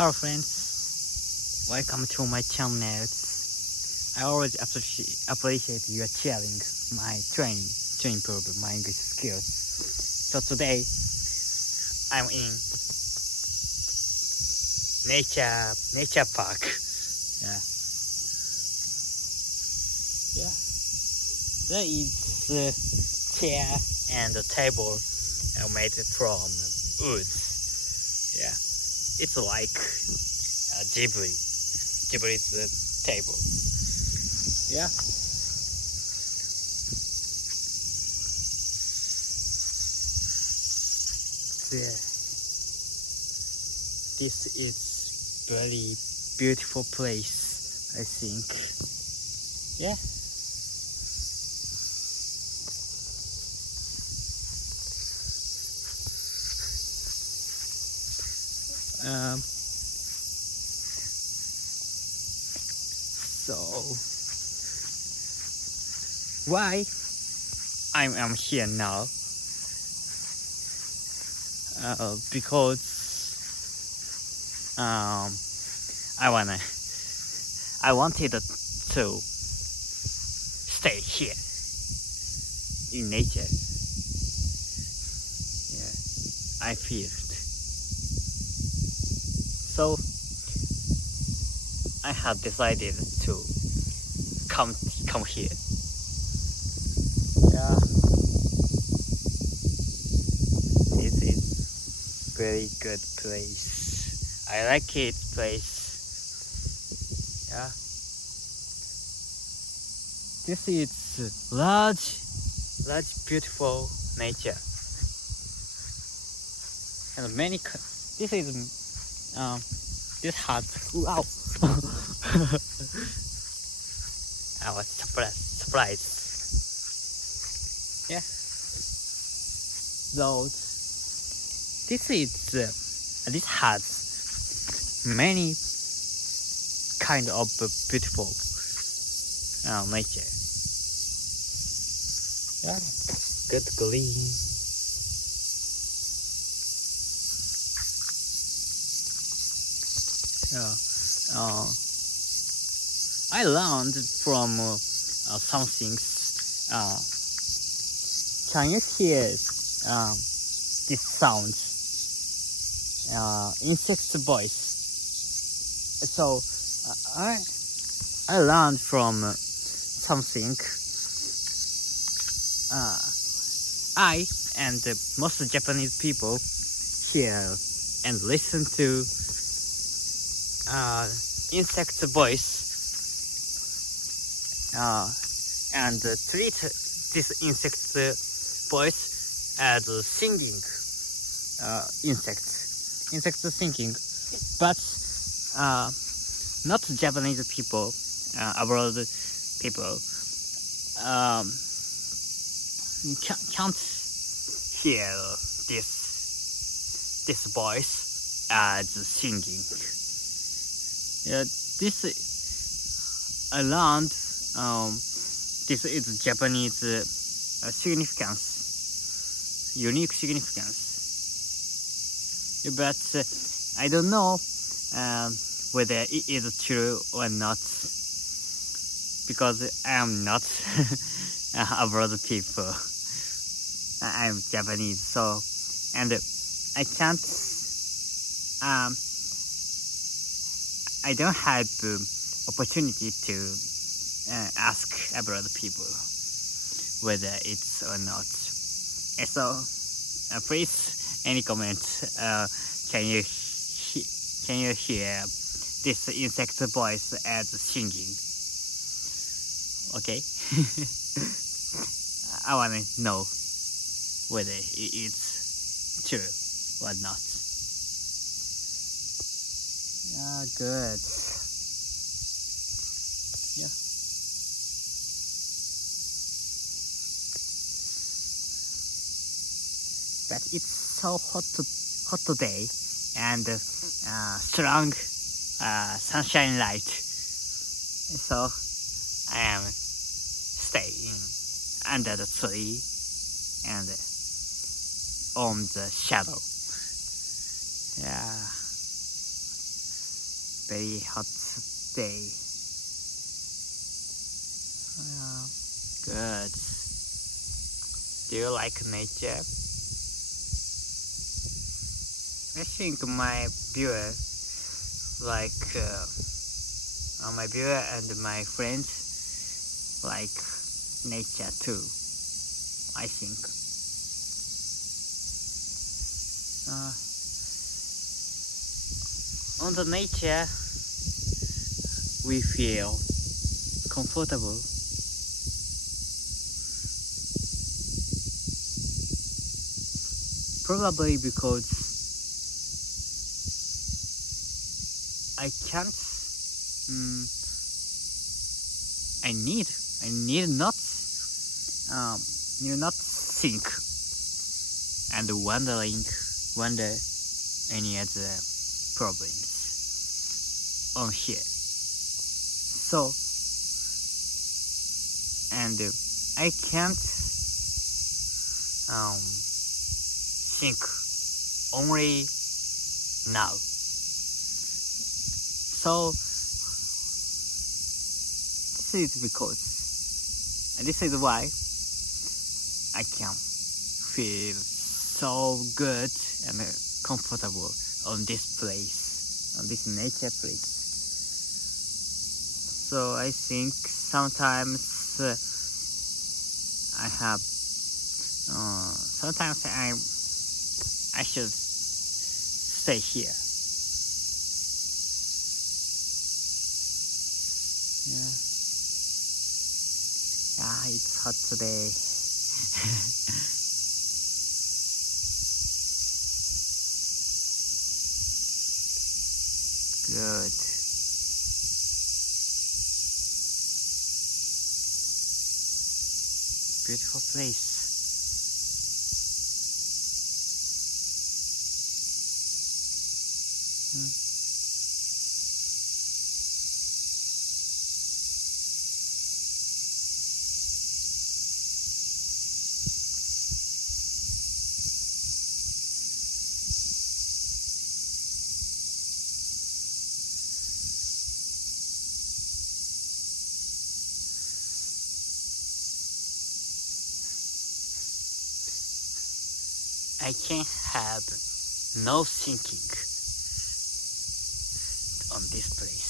Hello friends, welcome to my channel. I always appreciate your sharing my training to improve my English skills. So today I'm in nature park. Yeah. There is a chair and a table made from wood. Yeah. It's like Ghibli's table. Yeah. This is very beautiful place, I think. Yeah. So why I'm here now? Because I wanted to stay here in nature. Yeah, I feel it. So I have decided to come here. Yeah, this is very good place. I like it place. Yeah, this is large beautiful nature, and many. This is this has wow. I was surprised. Yeah. So this has many kind of beautiful nature. Yeah. Good green. I learned from some things. Can you hear this sound? Insect voice. So I learned from something. I and most Japanese people hear and listen to insect voice and treat this insect voice as singing insect singing, but not Japanese people, abroad people can't hear this voice as singing. Yeah, I learned this is Japanese significance, unique significance. But I don't know whether it is true or not, because I am not abroad people. I'm Japanese, so and I can't. I don't have opportunity to ask abroad people whether it's or not. And so, please, any comment? Can you hear this insect voice as singing? Okay. I wanna know whether it's true or not. Yeah, good. Yeah. But it's so hot today, and strong sunshine light. So I am staying under the tree and on the shadow. Yeah. very hot day. Good. Do you like nature? I think my viewer my viewer and my friends like nature too. I think. On the nature, we feel comfortable. Probably because I can't. I need not think and wonder any other problems on here. So, and I can't think only now. So this is why I can feel so good and comfortable on this place, on this nature place. So I think sometimes sometimes I should stay here. Yeah, it's hot today. Good. Beautiful place. I can have no thinking on this place.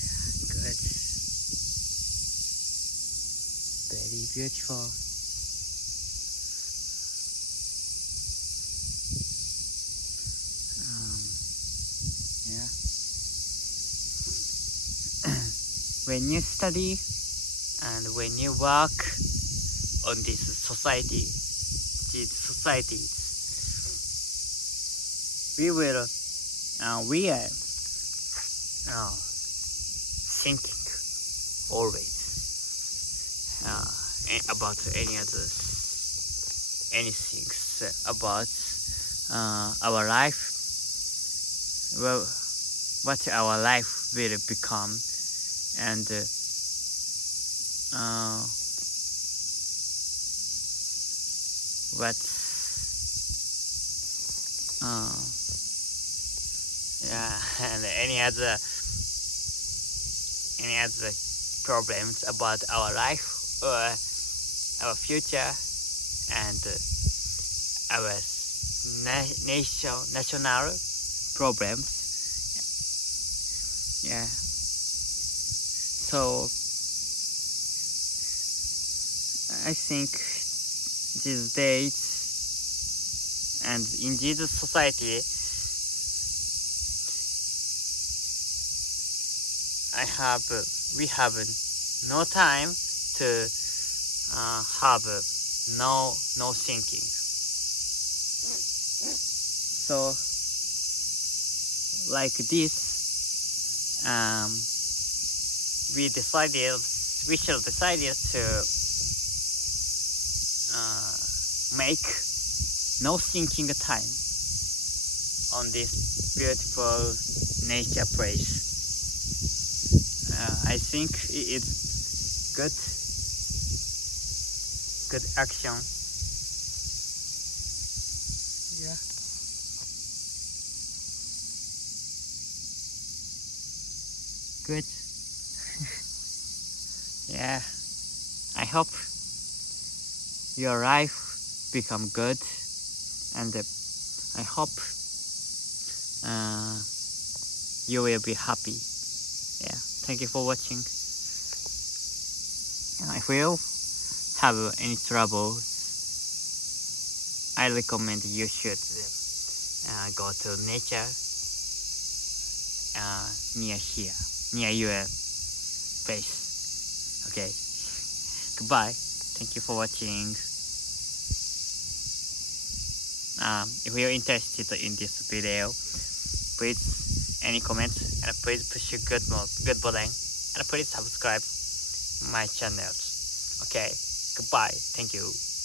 Yeah, good. Very beautiful. Yeah. When you study and when you work on these societies, we are thinking always about anything about our life, well, what our life will become, and and any other problems about our life or our future and our national problems. Yeah. So I think these days and in this society, we have no time to have no thinking. So like this, we should decide to make no thinking time on this beautiful nature place. I think it's good action. Yeah. good. Yeah, I hope your life become good, and I hope you will be happy. Yeah, thank you for watching. If you have any trouble, I recommend you should go to nature near here, near your place. Okay, goodbye. Thank you for watching. If you're interested in this video, please any comments and please push your good button and please subscribe my channel. Okay, goodbye. Thank you.